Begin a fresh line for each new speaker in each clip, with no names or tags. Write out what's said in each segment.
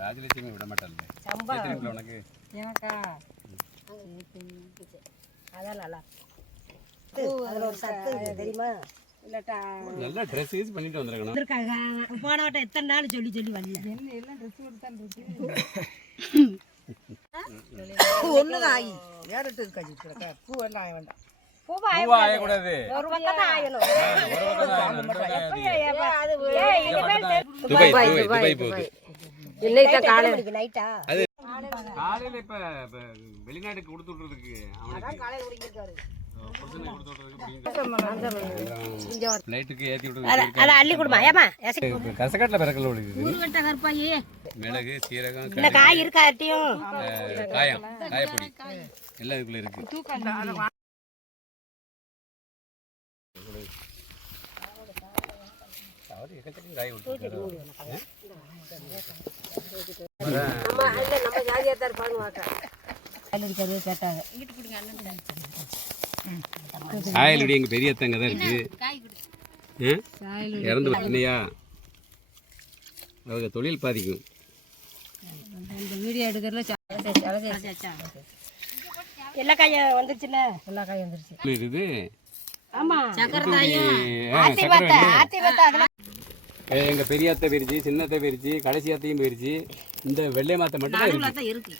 ராஜலட்சுமி விட மாட்டாள்
சம்பா.
உனக்கு?
எனக்கா அதான் நல்லா. அதில் ஒரு சத்து இருக்கு, தெரியுமா? இல்லட்டா.
நல்லா ட்ரெஸ் யூஸ் பண்ணிட்டு வந்திருக்கணும்.
வந்திருக்காங்க. போன வட்டம் எத்தனை நாள் சொல்லி சொல்லி வரல ஒண்ணுதான் ஆகி
ஏறட்டு இருக்காது கிடக்க பூ எல்லாம் ஆய வேண்டாம்.
துபாய் துபாய் போகுது.
இன்னைக்கு காலையில நைட்டா
காலையில இப்ப வெளிநாட்டுக்கு கொடுத்து விடுறதுக்கு அவனுக்கு
அதை ஊருவட்ட கருப்பாயி.
மிளகு சீரகம்
காய் இருக்காட்டியும்
காயம் காயப்பொடி. எல்லாம் இதுக்குள்ள இருக்கு அவர் எக்கச்சக்கம் காய விட்டுருக்காரு.
நம்ம இல்ல நம்ம ஜாதியா தான் இருப்பாங்க மாட்டோம் அடிக்கிறது கேட்டாங்க
சாயலுடி எங்க பெரிய அத்தை அங்கே தான் இருக்கு ஆ? இறந்து இல்லையா அவங்க தொழில் பாதிக்கும்.
இந்த வீடியோ எடுக்கிறதுல எல்லா காயும் வந்துருச்சுல்ல? எல்லா காயும் வந்துருச்சு.
இருக்குது
ஆமா. சக்கரை
ஆ,
ஆத்தி
வந்து,
ஆத்தி பத்த அதெல்லாம்
ஏ, எங்க பெரிய அத்தை போயிருச்சு சின்ன அத்தை போயிருச்சு கடைசி அத்தையும் போயிருச்சு. இந்த வெள்ளை மாத்தை மட்டும் தான் இருக்கு.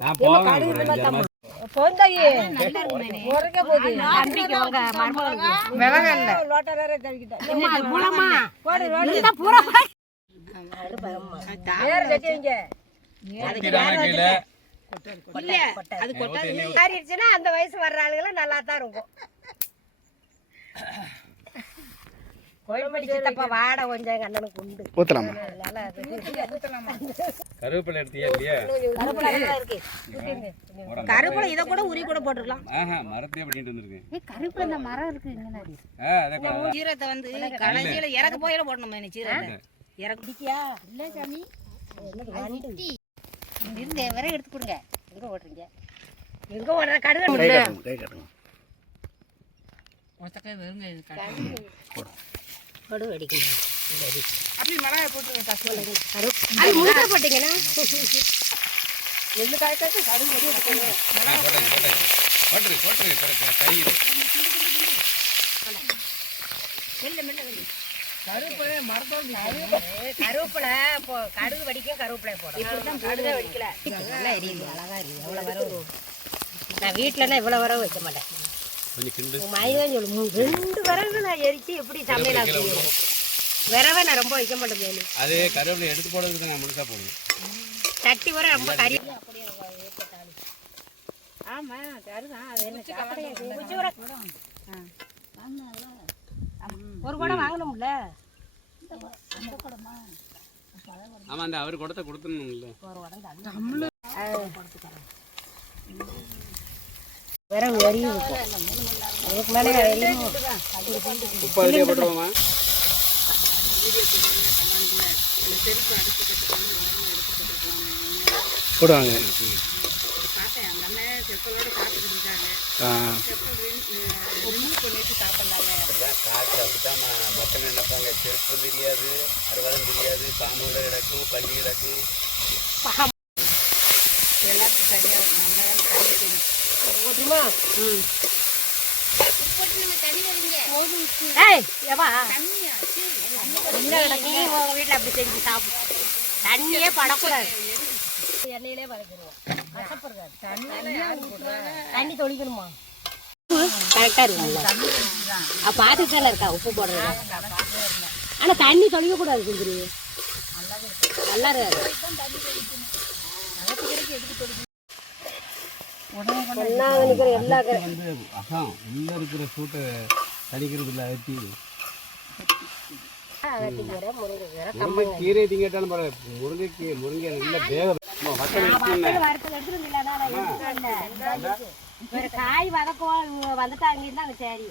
நான் போவேன்
அந்த வயசு வர்ற ஆளுகளும் நல்லா தான் இருக்கும். சித்தப்பா வாடை கொஞ்சம் எங்க அண்ணனுக்கு உண்டு.
கருவேப்பிலை எடுத்தியா இல்லையா?
இதை கூட உரி கூட போட்டுக்கலாம்
ஆஹா
இந்த மரம் இருக்கு இங்க சீரத்தை வந்து கடைசியில இறக்க போயில போடணும் இந்த சீரத்தை
இறக்கு பிடிக்கியா
இல்ல சாமி. வர எடுத்து கொடுங்க. எங்க ஓடுறீங்க
எங்க ஓடுற கடுகு
கை கட்டுங்க. கை கட்டுங்க
கடுகு அடிக்கணும்
அப்படி மிளகாய் போட்டுருங்க கஷ்டம்
அது முழுக்க போட்டீங்கன்னா
நெல்லு காய் காய்ச்சி கரும்பு
ஆ, போட்டுருங்க, போட்டுருங்க. போட்டுரு போட்டுரு தயிர்.
கருப்பு மரத்தோடு
கருவேப்பில போ கடுகு வடிக்கும் கருவேப்பிலை போடும் கடுகு வடிக்கல. நல்லா எரியுது அழகா எரியுது. எவ்வளோ வரவு. நான் வீட்டிலனா இவ்வளோ வரவு வைக்க மாட்டேன்.
கொஞ்சம் கிண்டு
மயிதான் சொல்லு மூ- ரெண்டு விறகு நான் எரிச்சு எப்படி சமையல் ஆக்கி விரவை நான் ரொம்ப வைக்க மாட்டேன்
அது கருவேப்பிலை எடுத்து போடுறதுக்கு தான் நான் முழுசா போடுவேன்.
சட்டி வர ரொம்ப கறி.
ஆமா அதுதான் அது என்ன
குச்சி வர ஒரு குடம் வாங்கணும்ல?
ஆமா அந்த அவர் குடத்தை கொடுத்துடணும்ல.
எரியும். அதுக்கு மேலே
உப்பு அதிலே போட்டுருவோமா
போடுவாங்க. ஆ.
மொத்தம் நினைப்பாங்க செருப்பு தெரியாது அறுவதம் தெரியாது பாம்பு கூட கிடக்கும் பள்ளி கிடக்கும்
ஏவா என்ன கிடக்கு உங்க வீட்டில் அப்படி செஞ்சு சாப்பிடு. தண்ணியே படக்கூடாது. எண்ணெயிலே தண்ணி தொளிக்கணுமா? கரெக்டாக அப்போ பார்த்துட்டு தானே இருக்கா? உப்பு போடுறது? ஆனால் தண்ணி தொளிக்க கூடாது குங்குரு நல்லா இருக்காது நிற்கிற எல்லா
வந்து அதான் உள்ள இருக்கிற சூட்டை முருங்கை கீரை திங்கட்டாலும் பரவாயில்ல. முருங்கைக்கு முருங்கை நல்ல வேக
காய் வதக்குவோம் வந்துட்டாங்க சரி.